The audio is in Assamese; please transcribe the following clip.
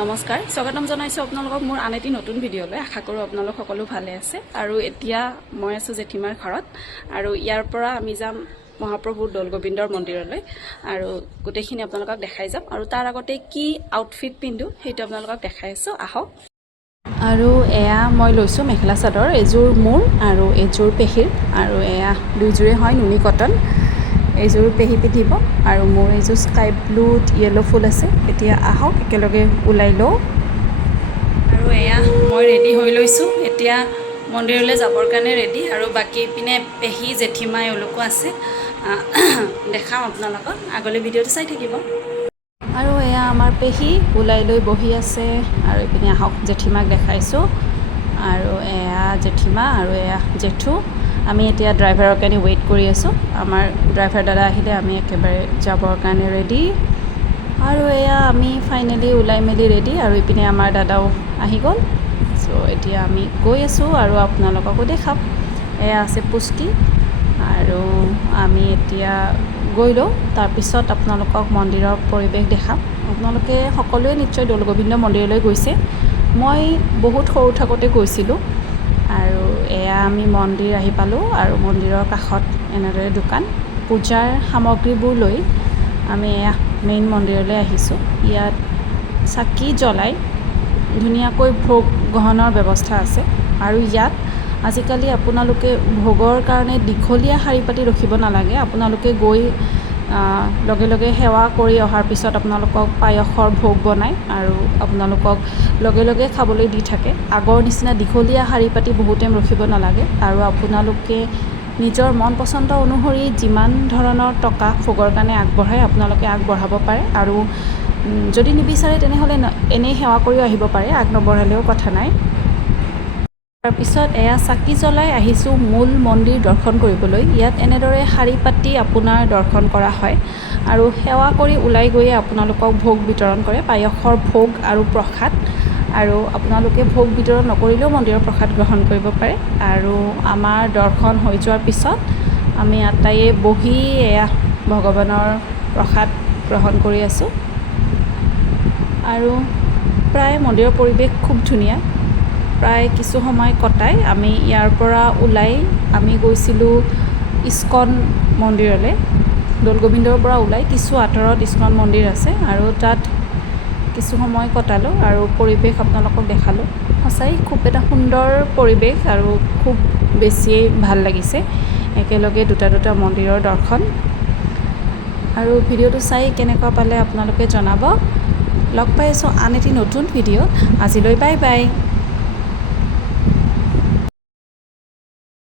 নমস্কাৰ স্বাগতম জনাইছো আপোনালোকক মোৰ আন এটি নতুন ভিডিঅ'লৈ আশা কৰোঁ আপোনালোক সকলো ভালে আছে আৰু এতিয়া মই আছো জেঠিমাৰ ঘৰত আৰু ইয়াৰ পৰা আমি যাম মহাপ্ৰভু দৌলগোবিন্দৰ মন্দিৰলৈ আৰু গোটেইখিনি আপোনালোকক দেখাই যাম আৰু তাৰ আগতে কি আউটফিট পিন্ধো সেইটো আপোনালোকক দেখাই আছো আহক আৰু এয়া মই লৈছো মেখেলা চাদৰ এযোৰ মোৰ আৰু এযোৰ পেহিৰ আৰু এয়া দুইযোৰে হয় নুনি কটন এইযোৰ পেহি পিন্ধিব আৰু মোৰ এইযোৰ স্কাই ব্লু য়েলো ফুল আছে এতিয়া আহক একেলগে ওলাই লওঁ আৰু এয়া মই ৰেডি হৈ লৈছোঁ এতিয়া মন্দিৰলৈ যাবৰ কাৰণে ৰেডি আৰু বাকী পিনে পেহি জেঠিমা এওঁলোকো আছে দেখাম আপোনালোকক আগলৈ ভিডিঅ'টো চাই থাকিব আৰু এয়া আমাৰ পেহি ওলাই লৈ বহি আছে আৰু ইপিনে আহক জেঠিমাক দেখাইছোঁ আৰু এয়া জেঠিমা আৰু এয়া জেঠু আমি এতিয়া ড্ৰাইভাৰৰ কাৰণে ৱেইট কৰি আছোঁ আমাৰ ড্ৰাইভাৰ দাদা আহিলে আমি একেবাৰে যাবৰ কাৰণে ৰেডি আৰু এয়া আমি ফাইনেলি ওলাই মেলি ৰেডি আৰু ইপিনে আমাৰ দাদাও আহি গ'ল চ' এতিয়া আমি গৈ আছোঁ আৰু আপোনালোককো দেখাম এয়া আছে পুষ্টি আৰু আমি এতিয়া গৈ লওঁ তাৰপিছত আপোনালোকক মন্দিৰৰ পৰিৱেশ দেখাম আপোনালোকে সকলোৱে নিশ্চয় দৌলগোবিন্দ মন্দিৰলৈ গৈছে মই বহুত সৰু থাকোঁতে গৈছিলোঁ আৰু এয়া আমি মন্দিৰ আহি পালোঁ আৰু মন্দিৰৰ কাষত এনেদৰে দোকান পূজাৰ সামগ্ৰীবোৰ লৈ আমি এয়া মেইন মন্দিৰলৈ আহিছোঁ ইয়াত চাকি জ্বলাই ধুনীয়াকৈ ভোগ গ্ৰহণৰ ব্যৱস্থা আছে আৰু ইয়াত আজিকালি আপোনালোকে ভোগৰ কাৰণে দীঘলীয়া শাৰী পাতি ৰখিব নালাগে আপোনালোকে গৈ লগে লগে সেৱা কৰি অহাৰ পিছত আপোনালোকক পায়সৰ ভোগ বনায় আৰু আপোনালোকক লগে লগে খাবলৈ দি থাকে আগৰ নিচিনা দীঘলীয়া শাৰী পাতি বহুত টাইম ৰখিব নালাগে আৰু আপোনালোকে নিজৰ মন পচন্দ অনুসৰি যিমান ধৰণৰ টকা ভোগৰ কাৰণে আগবঢ়ায় আপোনালোকে আগবঢ়াব পাৰে আৰু যদি নিবিচাৰে তেনেহ'লে এনেই সেৱা কৰিও আহিব পাৰে আগ নবঢ়ালেও কথা নাই তাৰপিছত এয়া চাকি জ্বলাই আহিছোঁ মূল মন্দিৰ দৰ্শন কৰিবলৈ ইয়াত এনেদৰে শাৰী পাতি আপোনাৰ দৰ্শন কৰা হয় আৰু সেৱা কৰি ওলাই গৈয়ে আপোনালোকক ভোগ বিতৰণ কৰে পায়সৰ ভোগ আৰু প্ৰসাদ আৰু আপোনালোকে ভোগ বিতৰণ নকৰিলেও মন্দিৰৰ প্ৰসাদ গ্ৰহণ কৰিব পাৰে আৰু আমাৰ দৰ্শন হৈ যোৱাৰ পিছত আমি আটাইয়ে বহি এয়া ভগৱানৰ প্ৰসাদ গ্ৰহণ কৰি আছোঁ আৰু প্ৰায় মন্দিৰৰ পৰিৱেশ খুব ধুনীয়া প্ৰায় কিছু সময় কটাই আমি ইয়াৰ পৰা ওলাই আমি গৈছিলোঁ ইস্কন মন্দিৰলৈ দৌলগোবিন্দৰ পৰা ওলাই কিছু আঁতৰত ইস্কন মন্দিৰ আছে আৰু তাত কিছু সময় কটালোঁ আৰু পৰিৱেশ আপোনালোকক দেখালোঁ সঁচাই খুব এটা সুন্দৰ পৰিৱেশ আৰু খুব বেছিয়েই ভাল লাগিছে একেলগে দুটা মন্দিৰৰ দৰ্শন আৰু ভিডিঅ'টো চাই কেনেকুৱা পালে আপোনালোকে জনাব লগ পাই আছোঁ আন এটি নতুন ভিডিঅ'ত আজিলৈ বাই বাই